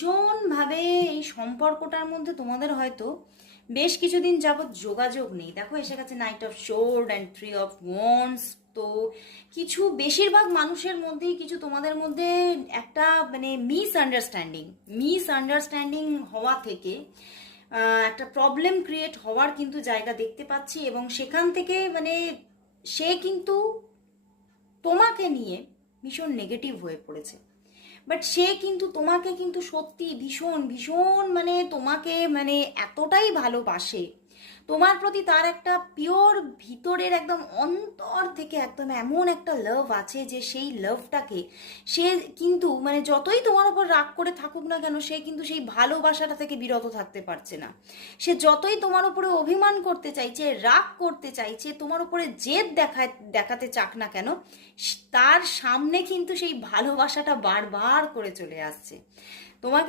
ভীষণভাবে এই সম্পর্কটার মধ্যে তোমাদের হয়তো বেশ কিছুদিন যাবৎ যোগাযোগ নেই। দেখো এসে গেছে night of শোর্ড and three of wands. তো কিছু বেশিরভাগ মানুষের মধ্যেই কিছু তোমাদের মধ্যে একটা মানে মিসআন্ডারস্ট্যান্ডিং হওয়া থেকে একটা প্রবলেম ক্রিয়েট হওয়ার কিন্তু জায়গা দেখতে পাচ্ছি, এবং সেখান থেকে মানে সে কিন্তু তোমাকে নিয়ে ভীষণ নেগেটিভ হয়ে পড়েছে। বাট সে কিন্তু তোমাকে কিন্তু সত্যি ভীষণ ভীষণ মানে তোমাকে মানে এতটাই ভালোবাসে, তোমার প্রতি তার একটা পিওর ভিতরের একদম অন্তর থেকে একদম এমন একটা লাভ আছে যে সেই লাভটাকে সে কিন্তু মানে যতই তোমার উপর রাগ করে থাকুক না কেন, সে কিন্তু সেই ভালোবাসাটা থেকে বিরত থাকতে পারছে না। সে যতই তোমার উপরে অভিমান করতে চাইছে, রাগ করতে চাইছে, তোমার উপরে জেদ দেখাতে চাক না কেন, তার সামনে কিন্তু সেই ভালোবাসাটা বারবার করে চলে আসছে তোমাকে।